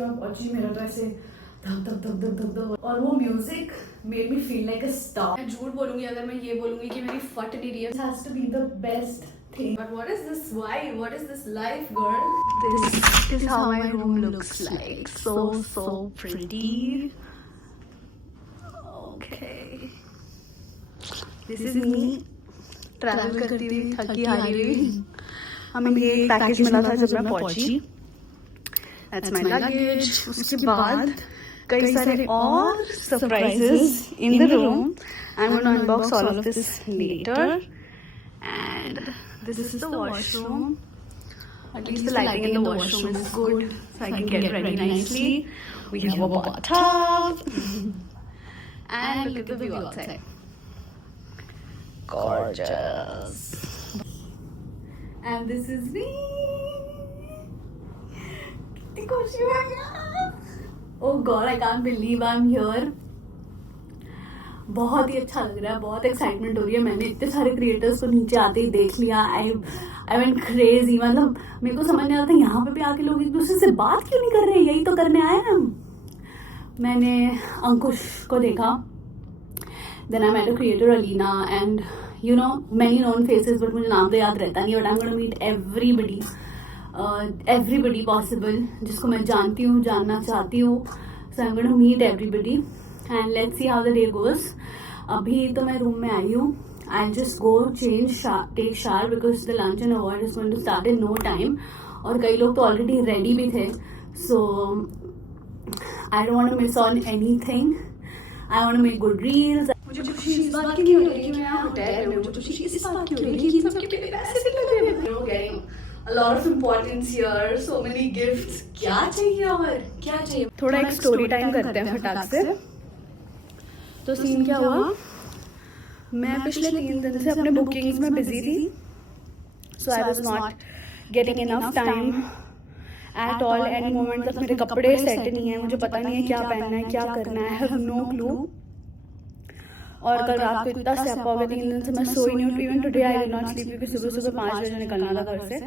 मैं पहुंची, मेरा तो ऐसे धक धक धक धक धक धक, और वो music made me feel like a star. मैं झूठ बोलूंगी अगर मैं ये बोलूंगी कि मेरी फट नहीं रही है। It has to be the best thing. But what is this vibe? What is this life, girl? This is how my room looks like. So pretty. Okay. This is me travel करती हुई थकी हारी हुई। हमें ये एक package मिला था जब मैं पहुंची। That's my luggage. उसके बाद कई सारे और surprises in the room. I'm going to unbox all of this later. And this is the washroom. At least the lighting in the washroom is good, so I can get ready nicely. We have a bathtub. And look at the view outside. Gorgeous. And this is me. कितनी खुशी हो यार. Oh God, I can't believe I'm here. बहुत ही अच्छा लग रहा है, बहुत एक्साइटमेंट हो रही है। मैंने इतने सारे क्रिएटर्स को नीचे आते ही देख लिया। I went crazy. मतलब मेरे को समझ नहीं आता यहाँ पे भी आके लोग एक दूसरे से बात क्यों नहीं कर रहे, यही तो करने आए हैं हम। मैंने अंकुश को देखा, then I met a creator Alina and you know many known faces, but मुझे नाम तो याद रहता नहीं। But I am gonna meet everybody possible जिसको मैं जानती हूँ, जानना चाहती हूँ। So I am gonna meet everybody and let's see how the day goes. अभी तो मैं रूम में आई हूँ। I just go change take shower because the lunch and award is going to start in no time. और कई लोग तो ऑलरेडी रेडी भी थे। So I don't want to miss on anything. I want to make good reels. मुझे खुशी इस बात की नहीं हो रही कि मैं यहाँ होटल में हूँ। मुझे खुशी इस बात की हो रही है कि सबके मेरे पैसे भी लगे हैं। You know, getting a lot of importance here, so many gifts. क्या चाहिए और क्या चाहिए? थोड़ा एक स्टोरी टाइम करते हैं फटाक से। तो सीन क्या हुआ, मैं पिछले 3 दिन से अपने बुकिंग्स में बिजी थी। So I was not getting enough time at all. And moment तक मेरे कपड़े सेट नहीं है, मुझे पता नहीं है क्या पहनना है, क्या करना है। I have no clue. और कल रात को इतना स्यापा हो गया, 3 दिन से मैं सोई नहीं हूँ। Even today I did not sleep क्योंकि सुबह सुबह 5 बजे निकलना था घर से।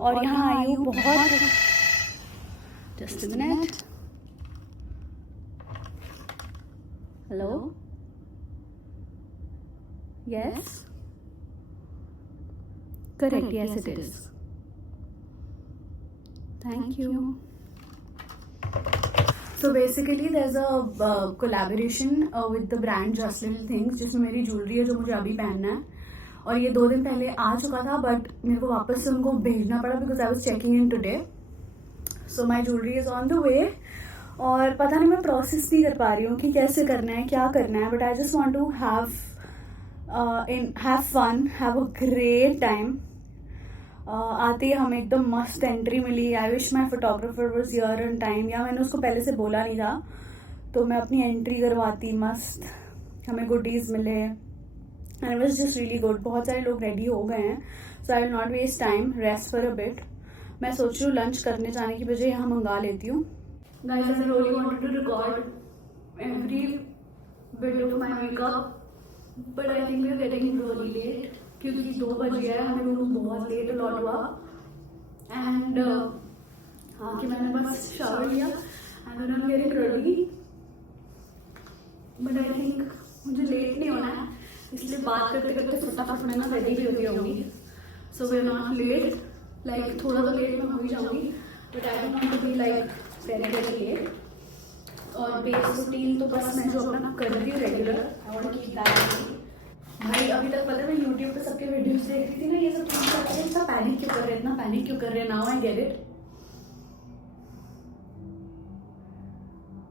और यहाँ आई हूँ बहुत। Just a minute. Hello, yes, correct, yes it is, thank you. So basically there's a collaboration with the brand Just Little Things जिसमें मेरी ज्वेलरी है जो मुझे अभी पहनना है। और ये 2 दिन पहले आ चुका था बट मेरे को वापस से उनको भेजना पड़ा because I was checking in today. So my jewellery is on the way. और पता नहीं मैं प्रोसेस नहीं कर पा रही हूँ कि कैसे करना है, क्या करना है। But I just want to have fun, have a great time. आते ही हमें एकदम मस्त एंट्री मिली। I wish my photographer was here on time, या मैंने उसको पहले से बोला नहीं था तो मैं अपनी एंट्री करवाती मस्त। हमें गुडीज मिले and it was just really good. बहुत सारे लोग रेडी हो गए हैं। So I will not waste time, rest for a bit. मैं सोच रही हूँ लंच करने जाने की बजाय यहाँ मंगा लेती हूँ। Guys, I really wanted to record every bit of my makeup but I think we are getting really late क्योंकि 2 बज गया है। हमें रूम बहुत लेट अलॉट हुआ एंड हाँ कि मैंने बस शावर लिया and then I am getting ready. But I think मुझे लेट नहीं होना है, इसलिए बात करते करते फटाफट मैं ना रेडी भी हो गई होंगी। So we are not late, like थोड़ा तो लेट मैं हो ही जाऊंगी but I don't want to be like very late. और बेस रूटीन तो बस मैं जो अपना कर रही हूँ regular, I want to keep that. भाई अभी तक पता है मैं यूट्यूब पे सबके वीडियोस देख रही थी ना, ये सब चीज़ कर रहे हैं, इतना पैनिक क्यों कर रहे हैं, इतना पैनिक क्यों कर रहे हैं। Now I get it.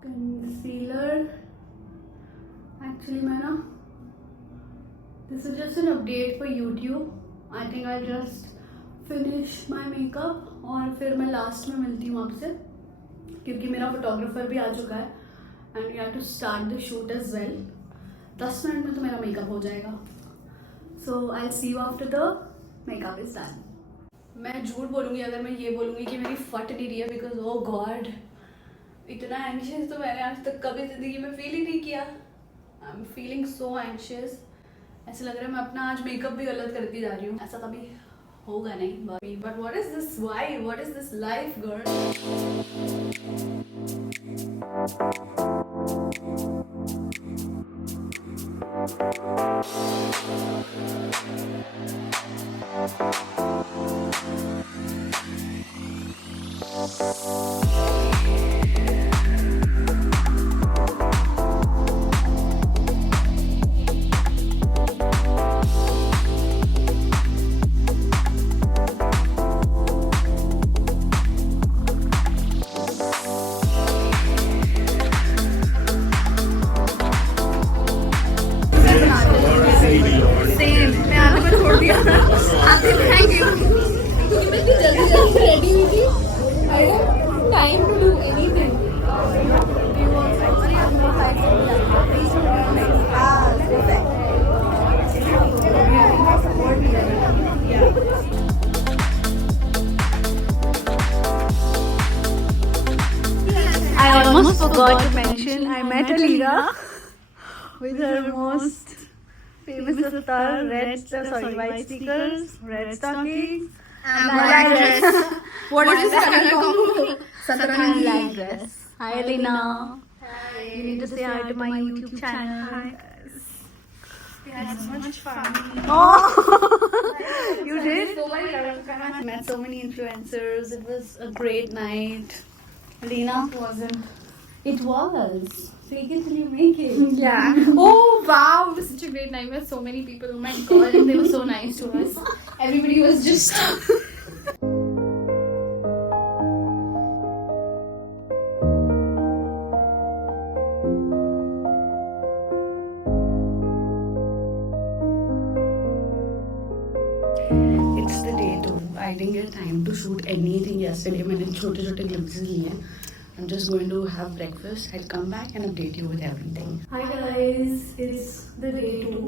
Concealer actually मैं ना, this is just an update for YouTube. I think I just finish my makeup और फिर मैं लास्ट में मिलती हूँ आपसे क्योंकि मेरा फोटोग्राफर भी आ चुका है and we have to start the shoot as well. 10 minute में तो मेरा मेकअप हो जाएगा। So I see you after the makeup is done. मैं झूठ बोलूँगी अगर मैं ये बोलूँगी कि मेरी फट नहीं रही है बिकॉज ओ गॉड, इतना एंशियस तो मैंने आज तक कभी जिंदगी में फील ही नहीं किया। I am feeling so anxious. ऐसा लग रहा है मैं अपना आज मेकअप भी गलत करती जा रही हूँ। ऐसा कभी होगा नहीं। But what is this vibe, what is this life girl. Same मैं आने को छोड़ दिया आते थैंक यू क्योंकि मैं इतनी जल्दी जल्दी रेडी हुई थी I don't time to do anything I almost forgot to mention I met Alina with her most famous avatar, white sneakers, red stockings, and black dress. What is this color combo? And black dress. Hi Alina. Hi. You need to say hi to my YouTube channel. Hi. We had so much fun. Oh, you did? So many colors. Met so many influencers. It was a great night. Alina? Wasn't. It was. Fake it till you make it. Yeah. Oh wow, it was such a great night with so many people. Oh my god, and they were so nice to us. Everybody was just. It's the day too. I didn't get time to shoot anything yesterday. मैंने छोटे छोटे glimpses लिए हैं. I'm just going to have breakfast. I'll come back and update you with everything. Hi guys, it's the day two.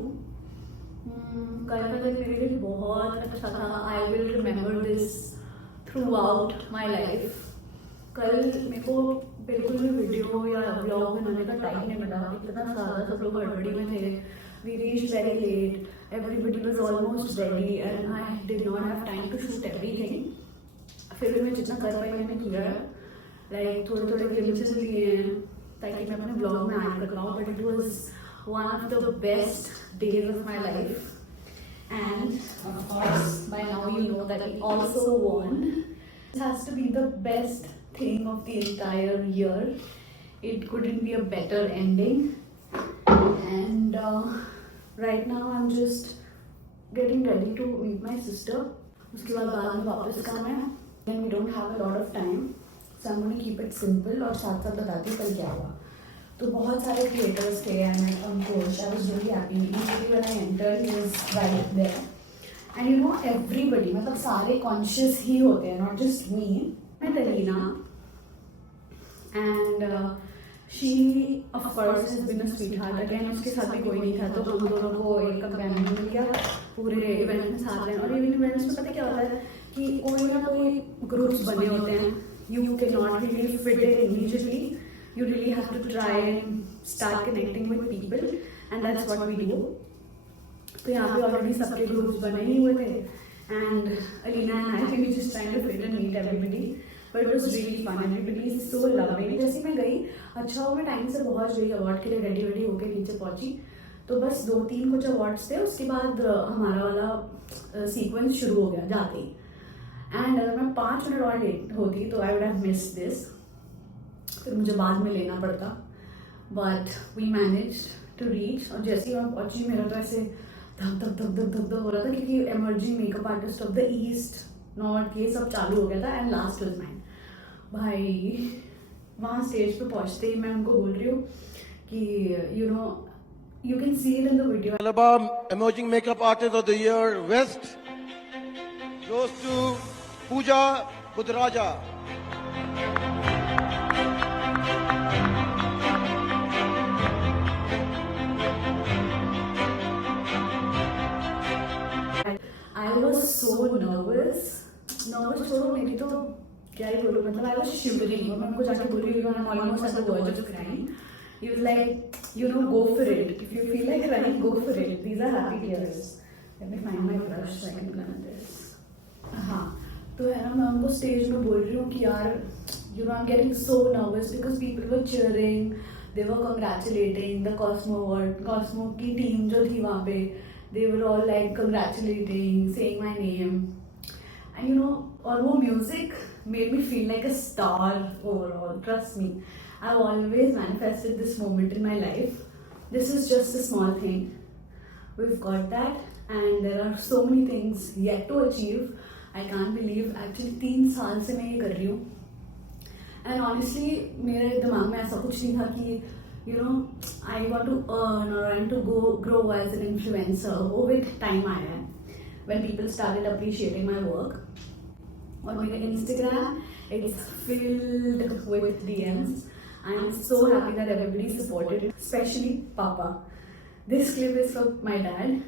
कल का दिन मेरे लिए बहुत अच्छा था. I will remember this throughout my life. कल मेरे को बिल्कुल भी वीडियो या ब्लॉग बनाने का टाइम नहीं मिला. इतना सारा सब लोग हड़बड़ी में थे. We reached very late. Everybody was almost ready and I did not have time to shoot everything. फिर भी मैं जितना कर पाई मैंने किया है. Like थोड़े थोड़े glimpses लिए हैं ताकि मैं अपने ब्लॉग में ऐड कर पाऊँ. But it was one of the best days of my life. And of course, by now you know that we also won. This has to be the best thing of the entire year. It couldn't be a better ending. And right now I'm just getting ready to meet my sister. उसके बाद में वापस काम है. Then we don't have a lot of time. So I'm going to keep it simple और साथ साथ बताती हूँ कल क्या हुआ. तो बहुत सारे creators थे and I was really happy. Usually when I entered he was right there. And you know everybody मतलब सारे conscious ही होते हैं, not just me. And Alina. And she of course has been a sweetheart. Again उसके साथ भी कोई नहीं था तो हम दोनों को एक कंपेनियन मिल गया पूरे इवेंट में साथ रहना. और इवन इवेंट्स में पता क्या होता है कि कोई ना कोई ग्रुप्स बने होते हैं. You cannot really fit in immediately. You really have to try and start connecting with people, and that's what we do. तो यहाँ पे already सबके groups बने ही हुए थे, and Alina and I we just trying to fit and meet everybody. But it was really fun. Everybody is so lovely. जैसे मैं गई, अच्छा वो मैं टाइम से पहुँच गई अवार्ड के लिए रेडी होके नीचे पहुँची. तो बस 2-3 कुछ अवार्ड्स थे. उसके बाद हमारा वाला सीक्वेंस शुरू हो गया जाते ही. एंड अगर मैं 5 मिनट और लेट होती तो I would have missed this. फिर मुझे बाद में लेना पड़ता. But we managed to reach. और जैसे ही मैं पहुंची मेरा तो ऐसे धक धक धक धक धक धक हो रहा था क्योंकि emerging makeup artist of the east north ये सब चालू हो गया था. And last was mine. भाई वहाँ स्टेज पे पहुंचते ही मैं उनको बोल रही हूँ कि you know you can see it in the video. Emerging Makeup Artist of the Year West goes to Pooja Budraja. I was so nervous. छोड़ो मेरी तो क्या ही बोलूँ मतलब I was shivering. और मैं उनको जाके बोल रही हूँ I'm almost at the verge of crying. He was like, you know, go for it. If you feel like crying, go for it. These are happy tears. Let me find my brush so I can blend this. हाँ तो है ना मैं उनको stage में बोल रही हूँ कि यार I'm getting so nervous because people were cheering, they were congratulating the Cosmo award. Cosmo की team जो थी वहाँ पे, they were all like congratulating, saying my name, and और वो music made me feel like a star overall. Trust me, I've always manifested this moment in my life. This is just a small thing. We've got that, and there are so many things yet to achieve. I can't believe actually 3 साल से मैं ये कर रही हूँ. And honestly, मेरे दिमाग में ऐसा कुछ नहीं था कि I want to earn or I want to grow as an influencer. वो with time आया है when people started appreciating my work. और मेरे Instagram, it's filled with DMs. I'm so happy that everybody supported it, especially Papa. This clip is from my dad.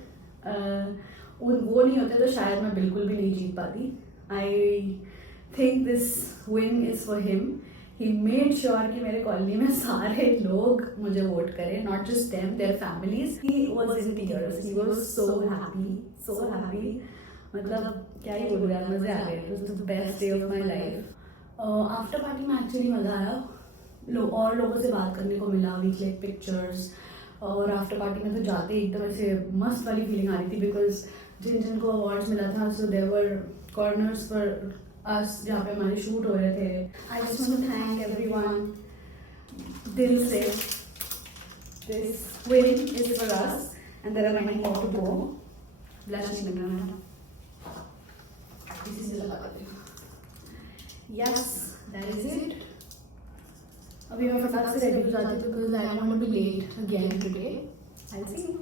वो नहीं होते तो शायद मैं बिल्कुल भी नहीं जीत पाती. I think this win is for him. He made sure कि मेरे कॉलोनी में सारे लोग मुझे वोट करें, not just them, their families. He was in tears. He was so happy, so happy. मतलब क्या ही बोलूँ यार, मजे आ गए. It was the best day of my life. After party में actually मजा आया. और लोगों से बात करने को मिला. We clicked pictures. और आफ्टर पार्टी में तो जाते ही एकदम ऐसे मस्त वाली फीलिंग आ रही थी बिकॉज जिन को अवार्ड्स मिला था so there were corners for us जहाँ पे हमारे शूट हो रहे थे. I just want to thank everyone दिल से. This win is for us and there are many more to go. Blush नहीं लग रहा है, इसी से लगा देते हैं. Yes, that is it. अभी मैं फटाक से रेडी हो जाती हूँ because I don't want to be late again today. I will see you.